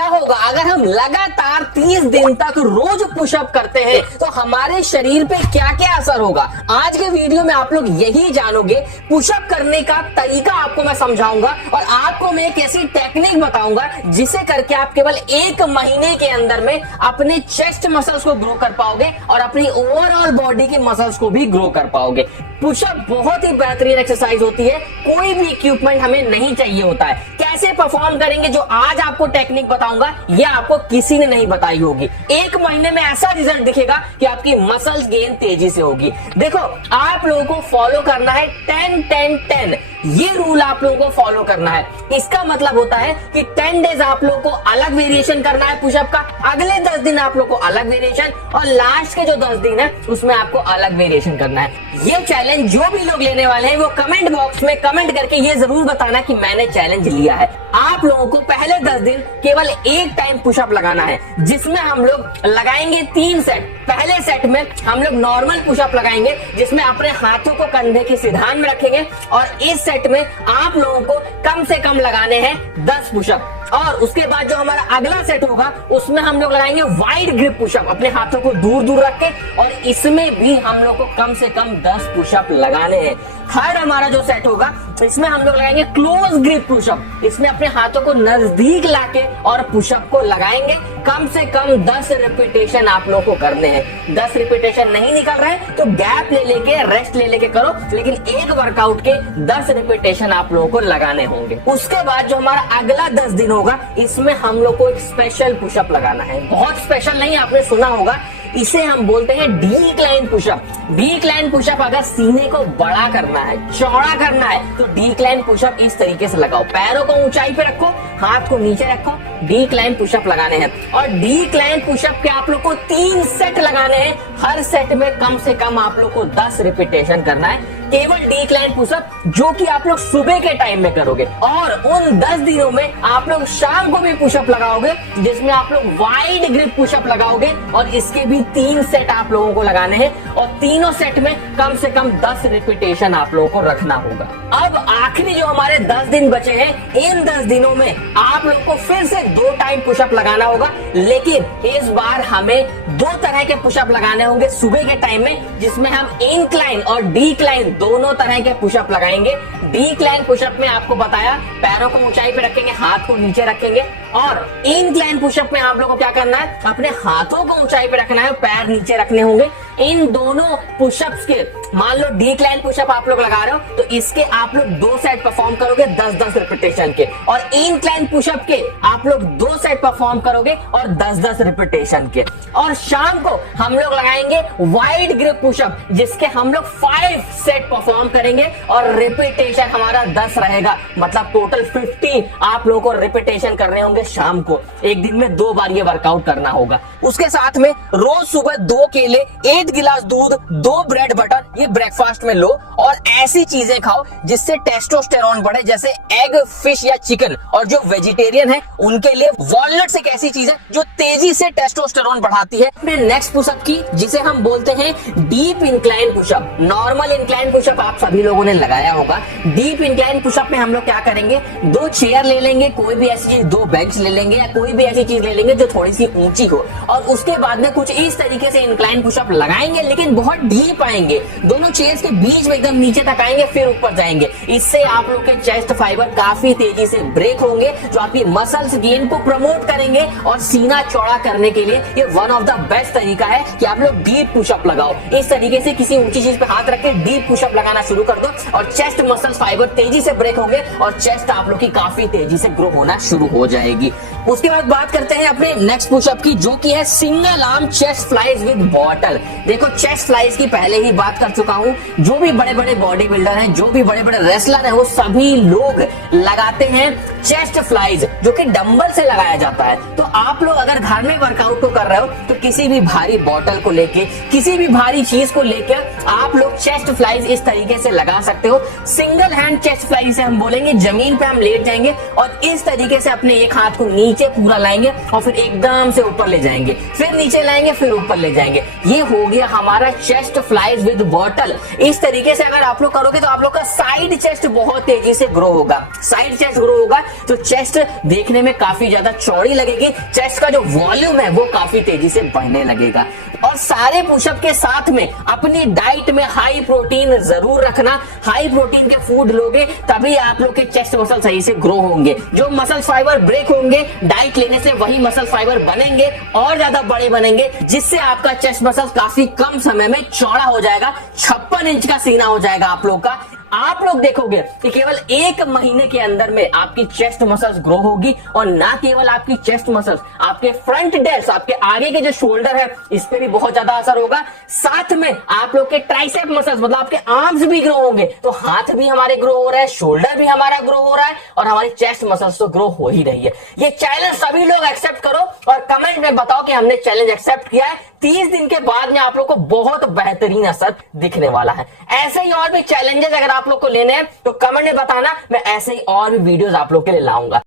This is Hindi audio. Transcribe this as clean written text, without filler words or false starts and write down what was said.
क्या होगा अगर हम लगातार 30 दिन तक रोज पुशअप करते हैं तो हमारे शरीर पे क्या क्या असर होगा। आज के वीडियो में आप लोग यही जानोगे। पुशअप करने का तरीका आपको मैं समझाऊंगा और आपको मैं एक ऐसी टेक्निक बताऊंगा जिसे करके आप केवल 1 महीने के अंदर में अपने चेस्ट मसल्स को ग्रो कर पाओगे और अपनी ओवरऑल बॉडी के मसल्स को भी ग्रो कर पाओगे। पुशअप बहुत ही बेहतरीन एक्सरसाइज होती है, कोई भी इक्विपमेंट हमें नहीं चाहिए होता है। कैसे परफॉर्म करेंगे जो आज आपको टेक्निक बताऊंगा ये आपको किसी ने नहीं बताई होगी। 1 महीने में ऐसा रिजल्ट दिखेगा कि आपकी मसल्स गेन तेजी से होगी। देखो आप लोगों को फॉलो करना है 10-10-10, ये रूल आप लोगों को फॉलो करना है। इसका मतलब होता है कि 10 डेज आप लोगों को अलग वेरिएशन करना है पुशअप का, अगले 10 दिन आप लोगों को अलग वेरिएशन और लास्ट के जो 10 दिन है उसमें आपको अलग वेरिएशन करना है। ये चैलेंज जो भी लोग लेने वाले हैं वो कमेंट बॉक्स में कमेंट करके ये जरूर बताना कि मैंने चैलेंज लिया है। आप लोगों को पहले 10 दिन केवल एक टाइम पुशअप लगाना है जिसमें हम लोग लगाएंगे 3 सेट। पहले सेट में हम लोग नॉर्मल पुशअप लगाएंगे जिसमें अपने हाथों को कंधे के सिधान में रखेंगे और इस सेट में आप लोगों को कम से कम लगाने हैं 10 पुशअप। और उसके बाद जो हमारा अगला सेट होगा उसमें हम लोग लगाएंगे वाइड ग्रिप पुशअप, अपने हाथों को दूर दूर रख के, और इसमें भी हम लोग को कम से कम 10 पुशअप लगाने हैं। थर्ड हमारा जो सेट होगा इसमें हम लोग लगाएंगे क्लोज ग्रिप पुशअप, इसमें अपने हाथों को नजदीक लाके और पुशअप को लगाएंगे। कम से कम 10 रिपीटेशन आप लोग को करने हैं। 10 रिपीटेशन नहीं निकल रहे तो गैप ले लेके रेस्ट ले लेके करो, लेकिन एक वर्कआउट के 10 रिपीटेशन आप लोगों को लगाने होंगे। उसके बाद जो हमारा अगला 10 दिन होगा इसमें हम लोग को एक स्पेशल पुशअप लगाना है। बहुत स्पेशल नहीं, आपने सुना होगा, इसे हम बोलते हैं डिक्लाइन पुशअप। डिक्लाइन पुशअप अगर सीने को बड़ा करना है, चौड़ा करना है तो डिक्लाइन पुशअप इस तरीके से लगाओ। पैरों को ऊंचाई पे रखो, हाथ को नीचे रखो, डिक्लाइन पुशअप लगाने हैं। और डिक्लाइन पुशअप के आप लोग को 3 सेट लगाने हैं। हर सेट में कम से कम आप लोग को 10 रिपीटेशन करना है केवल डिक्लाइन पुशअप, जो कि आप लोग सुबह के टाइम में करोगे। और उन 10 दिनों में आप लोग शाम को भी पुशअप लगाओगे जिसमें आप लोग वाइड ग्रिप पुशअप लगाओगे और इसके भी 3 सेट आप लोगों को लगाने हैं और तीनों सेट में कम से कम 10 रिपीटेशन आप लोगों को रखना होगा। अब आखिरी जो हमारे 10 दिन बचे हैं, इन 10 दिनों में आप लोग को फिर से 2 टाइम पुशअप लगाना होगा, लेकिन इस बार हमें 2 तरह के पुशअप लगाने होंगे सुबह के टाइम में, जिसमें हम इंक्लाइन और डिक्लाइन दोनों तरह के पुशअप लगाएंगे। डिक्लाइन पुशअप में आपको बताया पैरों को ऊंचाई पे रखेंगे, हाथ को नीचे रखेंगे, और इंक्लाइन पुशअप में आप लोगों को क्या करना है, अपने हाथों को ऊंचाई पे रखना है, पैर नीचे रखने होंगे। इन दोनों पुशअप्स के, मान लो डिक्लाइन पुशअप आप लोग लगा रहे हो तो इसके आप लोग 2 सेट परफॉर्म करोगे 10-10 रिपीटेशन के, और इंक्लाइन पुशअप के आप लोग 2 सेट परफॉर्म करोगे और 10-10 रिपीटेशन के। और शाम को हम लोग लगाएंगे वाइड ग्रिप पुशअप जिसके हम लोग 5 सेट परफॉर्म करेंगे और रिपीटेशन हमारा 10 रहेगा, मतलब टोटल 50 आप लोगों को रिपीटेशन करने होंगे शाम को। एक दिन में 2 बार ये वर्कआउट करना होगा। उसके साथ में रोज सुबह 2 केले, 1 गिलास दूध, 2 ब्रेड बटर ये ब्रेकफास्ट में लो, और ऐसी चीजें खाओ जिससे टेस्टोस्टेरोन बढ़े, जैसे एग, फिश या चिकन। और जो वेजिटेरियन है उनके लिए वॉलनट्स एक ऐसी चीज है जो तेजी से टेस्टोस्टेरोन बढ़ाती है। नेक्स्ट पुशअप की जिसे हम बोलते हैं deep incline push up. Normal incline push up आप सभी लोगों ने लगाया होगा। डीप इंक्लाइन पुशअप में हम लोग क्या करेंगे, 2 चेयर ले लेंगे, कोई भी ऐसी चीज, 2 बेंच ले लेंगे या कोई भी ऐसी चीज ले लेंगे जो थोड़ी सी ऊंची हो, और उसके बाद में कुछ इस तरीके से इंक्लाइन पुशअप लगाएंगे, लेकिन बहुत डीप आएंगे, दोनों चेयर्स के बीच में एकदम नीचे तक आएंगे, फिर ऊपर जाएंगे। इससे आप लोग के चेस्ट फाइबर काफी तेजी से ब्रेक होंगे जो आपकी मसल्स गेन को प्रमोट करेंगे, और सीना चौड़ा करने के लिए ये वन ऑफ द बेस्ट तरीका है कि आप लोग डीप पुशअप लगाओ। इस तरीके से किसी ऊंची चीज पे हाथ रख के डीप पुशअप लगाना शुरू कर दो और चेस्ट मसल्स फाइबर तेजी से ब्रेक होंगे और चेस्ट आप लोग की काफी तेजी से ग्रो होना शुरू हो जाएगी। उसके बाद बात करते हैं अपने नेक्स्ट पुशअप की, जो कि है single arm chest flies with bottle. देखो चेस्ट फ्लाइज की पहले ही बात कर चुका हूं, जो भी बड़े बड़े बॉडी बिल्डर हैं, जो भी बड़े बड़े रेसलर हैं, वो सभी लोग लगाते हैं चेस्ट फ्लाइज, जो कि डंबल से लगाया जाता है। तो आप लोग अगर घर में वर्कआउट को कर रहे हो तो किसी भी भारी बोतल को लेके, किसी भी भारी चीज को लेकर आप लोग चेस्ट फ्लाइज इस तरीके से लगा सकते हो। सिंगल हैंड चेस्ट फ्लाइज से हम बोलेंगे, जमीन पे हम लेट जाएंगे और इस तरीके से अपने एक हाथ को नी नीचे पूरा लाएंगे और फिर एकदम से ऊपर ले जाएंगे, फिर नीचे लाएंगे, फिर ऊपर ले जाएंगे। ये हो गया हमारा चेस्ट फ्लाइज विद बॉटल। इस तरीके से अगर आप लोग करोगे तो आप लोग का साइड चेस्ट बहुत तेजी से ग्रो होगा। साइड चेस्ट ग्रो होगा तो चेस्ट देखने में काफी ज्यादा चौड़ी लगेगी, चेस्ट का जो वॉल्यूम है वो काफी तेजी से बढ़ने लगेगा। और सारे पुशअप के साथ में अपनी डाइट में हाई प्रोटीन जरूर रखना। हाई प्रोटीन के फूड लोगे तभी आप लोग के चेस्ट मसल सही से ग्रो होंगे। जो मसल फाइबर ब्रेक होंगे डाइट लेने से वही मसल फाइबर बनेंगे और ज्यादा बड़े बनेंगे, जिससे आपका चेस्ट मसल काफी कम समय में चौड़ा हो जाएगा। 56 इंच का सीना हो जाएगा आप लोग का। आप लोग देखोगे कि केवल 1 महीने के अंदर में आपकी चेस्ट मसल्स ग्रो होगी, और ना केवल आपकी चेस्ट मसल्स, आपके फ्रंट डेल्स, आपके आगे के जो शोल्डर है इस पे भी बहुत ज्यादा असर होगा। साथ में आप लोग के ट्राइसेप मसल्स मतलब आपके आर्म्स भी ग्रो होंगे। तो हाथ भी हमारे ग्रो हो रहा है, शोल्डर भी हमारा ग्रो हो रहा है और हमारी चेस्ट मसल्स तो ग्रो हो ही रही है। ये चैलेंज सभी लोग एक्सेप्ट करो और कमेंट में बताओ कि हमने चैलेंज एक्सेप्ट किया है। 30 दिन के बाद में आप लोग को बहुत बेहतरीन असर दिखने वाला है। ऐसे ही और भी चैलेंजेस अगर आप लोग को लेने हैं तो कमेंट में बताना, मैं ऐसे ही और भी वीडियोस आप लोग के लिए लाऊंगा।